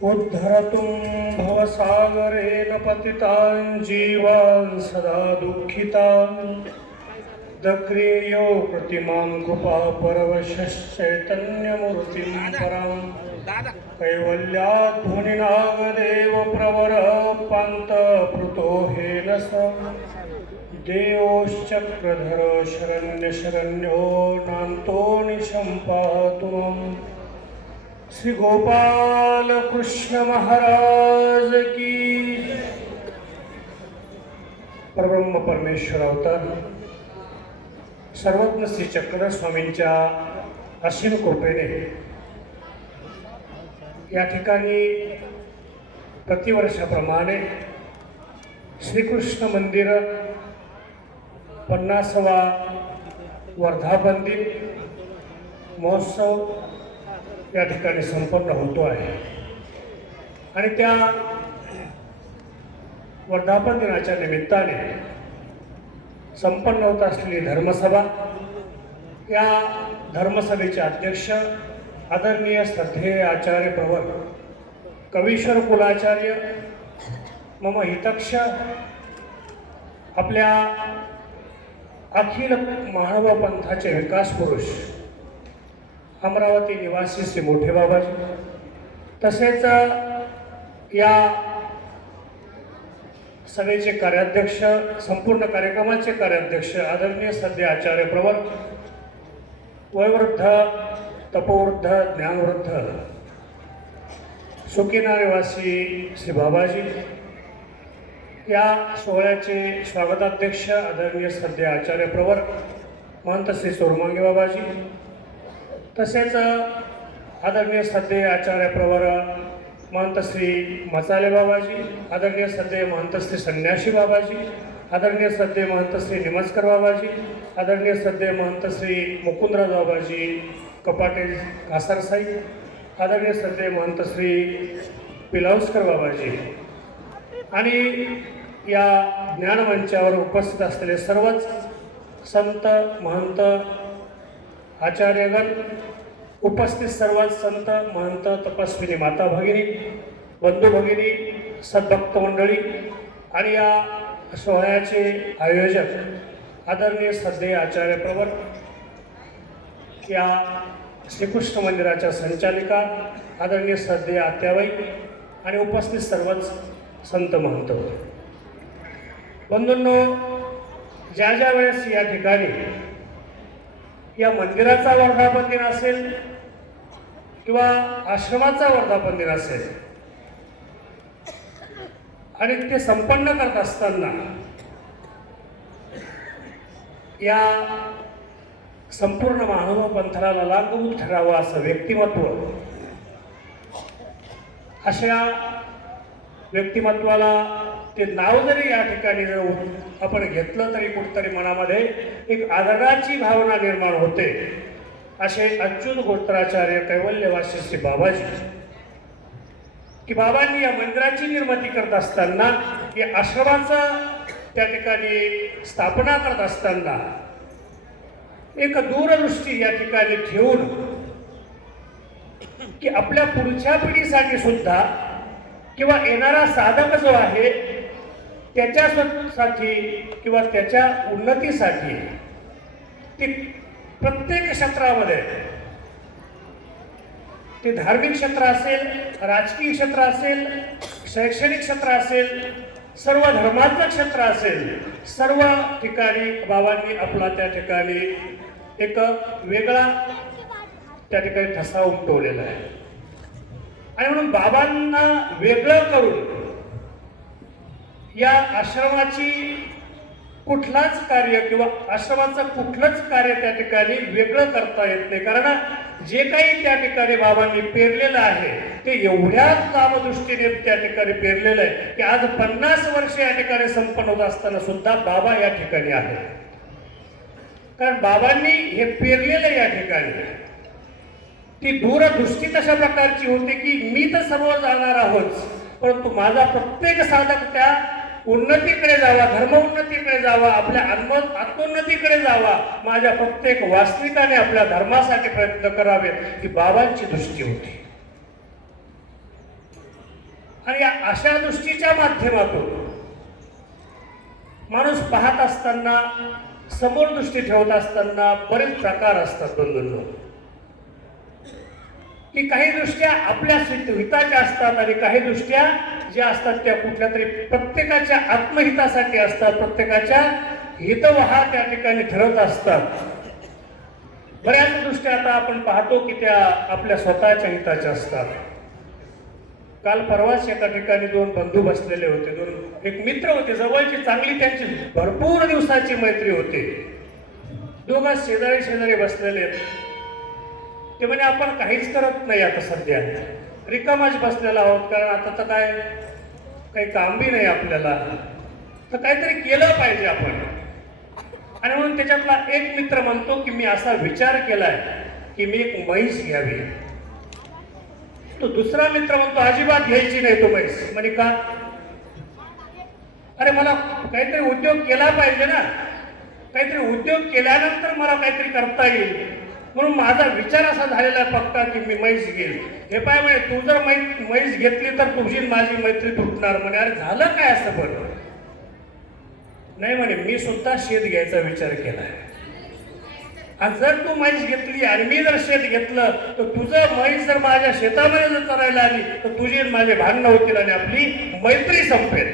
उद्धरतुं भवसागरेण पतितान् जीवान् सदा दुःखितान् दग्रेयो प्रतिमां कृपापरवशश्चैतन्यमूर्तिं परां कैवल्याध्वनिनागदेव प्रवर पान्तपृतो हेन स देवश्चक्रधर शरण्यशरण्यो नान्तो निशम्पातु श्री गोपाल कृष्ण महाराज की। परब्रह्म परमेश्वर अवतार सर्वज्ञ श्री चक्रधर स्वामींच्या असीम कृपेने या ठिकाणी प्रतिवर्षाप्रमाणे श्रीकृष्ण मंदिर 50वा वर्धापन दिन महोत्सव या ठिकाणी संपन्न होतो आहे आणि त्या वर्धापन दिनाच्या निमित्ताने संपन्न होत असलेली धर्मसभा, या धर्मसभेचे अध्यक्ष आदरणीय श्रद्धेय आचार्य प्रवर कवीश्वर कुलाचार्य मम हितक्ष आपल्या अखिल मानव पंथाचे विकास पुरुष अमरावती निवासी श्री मोठे बाबाजी, तसेच या सभेचे कार्याध्यक्ष, संपूर्ण कार्यक्रमाचे कार्याध्यक्ष आदरणीय सध्या आचार्य प्रवर वयोवृद्ध तपोवृद्ध ज्ञानवृद्ध सुकिना निवासी श्री बाबाजी, या सोहळ्याचे स्वागताध्यक्ष आदरणीय सध्या आचार्य प्रवर महंत श्री सोरमांगे बाबाजी, तसेच आदरणीय सध्या आचार्य प्रवर महंत श्री मसाले बाबाजी, आदरणीय सध्या महंत श्री संन्यासी बाबाजी, आदरणीय सध्या महंत श्री निमस्कर बाबाजी, आदरणीय सध्या महंत श्री मुकुंदराज बाबाजी कपाटे घासरसाई, आदरणीय सध्या महंत श्री पिलावस्कर बाबाजी आणि या ज्ञानमंचावर उपस्थित असलेले सर्वच संत महंत आचार्यगण, उपस्थित सर्व संत महंत तपस्विनी माता भगिनी, बंधू भगिनी, सद्भक्त मंडळी आणि या सोहळ्याचे आयोजक आदरणीय श्रद्धेय आचार्य प्रवर, या श्रीकृष्ण मंदिराच्या संचालिका आदरणीय श्रद्धेय आत्याबाई आणि उपस्थित सर्वच संत महंत बंधूंनो, ज्या ज्या वेळेस या ठिकाणी या मंदिराचा वर्धापन दिन असेल किंवा आश्रमाचा वर्धापन दिन असेल आणि ते संपन्न करत असताना या संपूर्ण मानव पंथाला लागू ठरावं असं व्यक्तिमत्व, अशा व्यक्तिमत्वाला ते नाव जरी या ठिकाणी जर आपण घेतलं तरी कुठतरी मनामध्ये एक आदराची भावना निर्माण होते. असे अच्युत गोत्राचार्य कैवल्यवासी श्री बाबाजी, की बाबांनी या मंदिराची निर्मिती करत असताना, या आश्रमाचं त्या ठिकाणी स्थापना करत असताना एक दूरदृष्टी या ठिकाणी ठेवून की आपल्या पुढच्या पिढीसाठी सुद्धा किंवा येणारा साधक जो आहे त्याच्यासाठी किंवा त्याच्या उन्नतीसाठी ती प्रत्येक क्षेत्रामध्ये, ते धार्मिक क्षेत्र असेल, राजकीय क्षेत्र असेल, शैक्षणिक क्षेत्र असेल, सर्व धर्माचं क्षेत्र असेल, सर्व ठिकाणी बाबांनी आपला त्या ठिकाणी एक वेगळा त्या ठिकाणी ठसा उमटवलेला आहे. आणि म्हणून बाबांना वेगळं करून या आश्रमाची कुठलाच कार्य किंवा आश्रमाचं कुठलंच कार्य त्या ठिकाणी वेगळं करता येत नाही. कारण जे काही त्या ठिकाणी बाबांनी पेरलेलं आहे ते एवढ्याच लांबदृष्टीने त्या ठिकाणी पेरलेलं आहे की आज 50 वर्ष या ठिकाणी संपन्न होत असताना सुद्धा बाबा या ठिकाणी आहे. कारण बाबांनी हे पेरलेलं या ठिकाणी, ती दूरदृष्टी तशा प्रकारची होती की मी तर सर्व जाणार आहोत, परंतु माझा प्रत्येक साधक त्या उन्नतीकडे जावा, धर्म उन्नतीकडे जावा, आपल्या आत्मोन्नतीकडे जावा, माझ्या प्रत्येक वास्तविकाने आपल्या धर्मासाठी प्रयत्न करावे, ही बाबांची दृष्टी होती. आणि या अशा दृष्टीच्या माध्यमातून माणूस पाहत असताना, समोर दृष्टी ठेवत असताना बरेच प्रकार असतात बंधूंनो, की काही दृष्ट्या आपल्या हिताच्या असतात आणि काही दृष्ट्या ज्या असतात त्या कुठल्या तरी प्रत्येकाच्या आत्महितासाठी असतात, प्रत्येकाच्या हितवहा त्या ठिकाणी ठरत असतात. बऱ्याच दृष्ट्या आता आपण पाहतो की त्या आपल्या स्वतःच्या हिताच्या असतात. काल परवाच एका ठिकाणी दोन बंधू बसलेले होते, एक मित्र होते, जवळची चांगली त्यांची भरपूर दिवसाची मैत्री होती. दोघं शेजारी शेजारी बसलेले. ते म्हणे आपण काहीच करत नाही आता सध्या, रिकामाच बसलेला आहोत, कारण आता तर काही काम बी नाही आपल्याला, तर काहीतरी केलं पाहिजे आपण. आणि म्हणून त्याच्यातला एक मित्र म्हणतो की मी असा विचार केलाय की मी एक म्हैस घ्यावी. तो दुसरा मित्र म्हणतो अजिबात घ्यायची नाही तो म्हैस. म्हणे का? अरे मला काहीतरी उद्योग केला पाहिजे ना, काहीतरी उद्योग केल्यानंतर मला काहीतरी करता येईल, म्हणून माझा विचार असा झालेला पक्का की मी म्हैस घेईल. हे पाय म्हणे तू जर म्हैस घेतली तर तुझी माझी मैत्री तुटणार. म्हणे अरे झालं काय असं? पण नाही म्हणे मी सुद्धा शेत घ्यायचा विचार केलाय. आणि जर तू म्हैस घेतली आणि मी जर शेत घेतलं तर तुझं म्हैस जर माझ्या शेतामध्ये जर चरायला आली तर तुझे माझे भांडणं होतील आणि आपली मैत्री संपेल.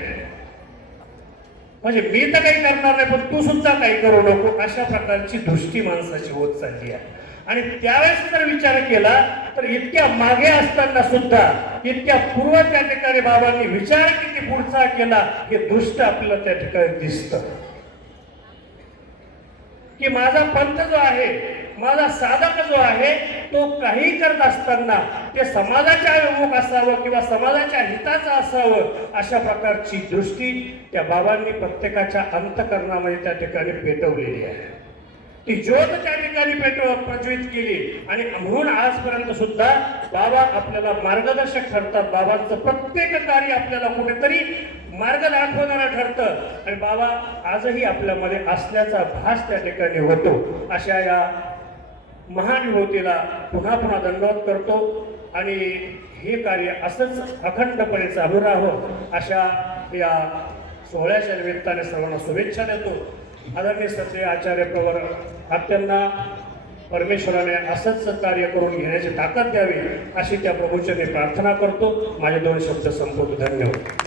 म्हणजे मी तर काही करणार नाही पण तू सुद्धा काही करू नको, अशा प्रकारची दृष्टी माणसाची होत चालली आहे. आणि त्यावेळेस जर विचार केला तर इतक्या मागे असताना सुद्धा, इतक्या पूर्व त्या ठिकाणी बाबांनी विचार किती पुढचा केला हे दृष्ट आपल्याला त्या ठिकाणी दिसतं. की माझा पंथ जो आहे, माझा साधक जो आहे, तो काही करत असताना ते समाजाच्या अभिमुख असावं किंवा समाजाच्या हिताचं असावं, अशा प्रकारची दृष्टी त्या बाबांनी प्रत्येकाच्या अंतःकरणामध्ये त्या ठिकाणी पेटवलेली आहे. ती ज्योत त्या ठिकाणी प्रज्वलित केली. आणि म्हणून आजपर्यंत सुद्धा बाबा आपल्याला मार्गदर्शक ठरतात. बाबांचं प्रत्येक कार्य आपल्याला कुठेतरी मार्ग दाखवणारं ठरतं. आणि बाबा आजही आपल्यामध्ये असल्याचा भास त्या ठिकाणी होतो. अशा या महाविभूतीला पुन्हा पुन्हा दंडवत करतो. आणि हे कार्य असंच अखंडपणे चालू राहावं अशा या सोहळ्याच्या निमित्ताने सर्वांना शुभेच्छा देतो. आदरणीय श्रद्धेय आचार्य प्रवर आत्यांना परमेश्वराने असंच कार्य करून घेण्याची ताकद द्यावी अशी त्या प्रभूचरणी प्रार्थना करतो. माझे दोन शब्द संपवतो. धन्यवाद.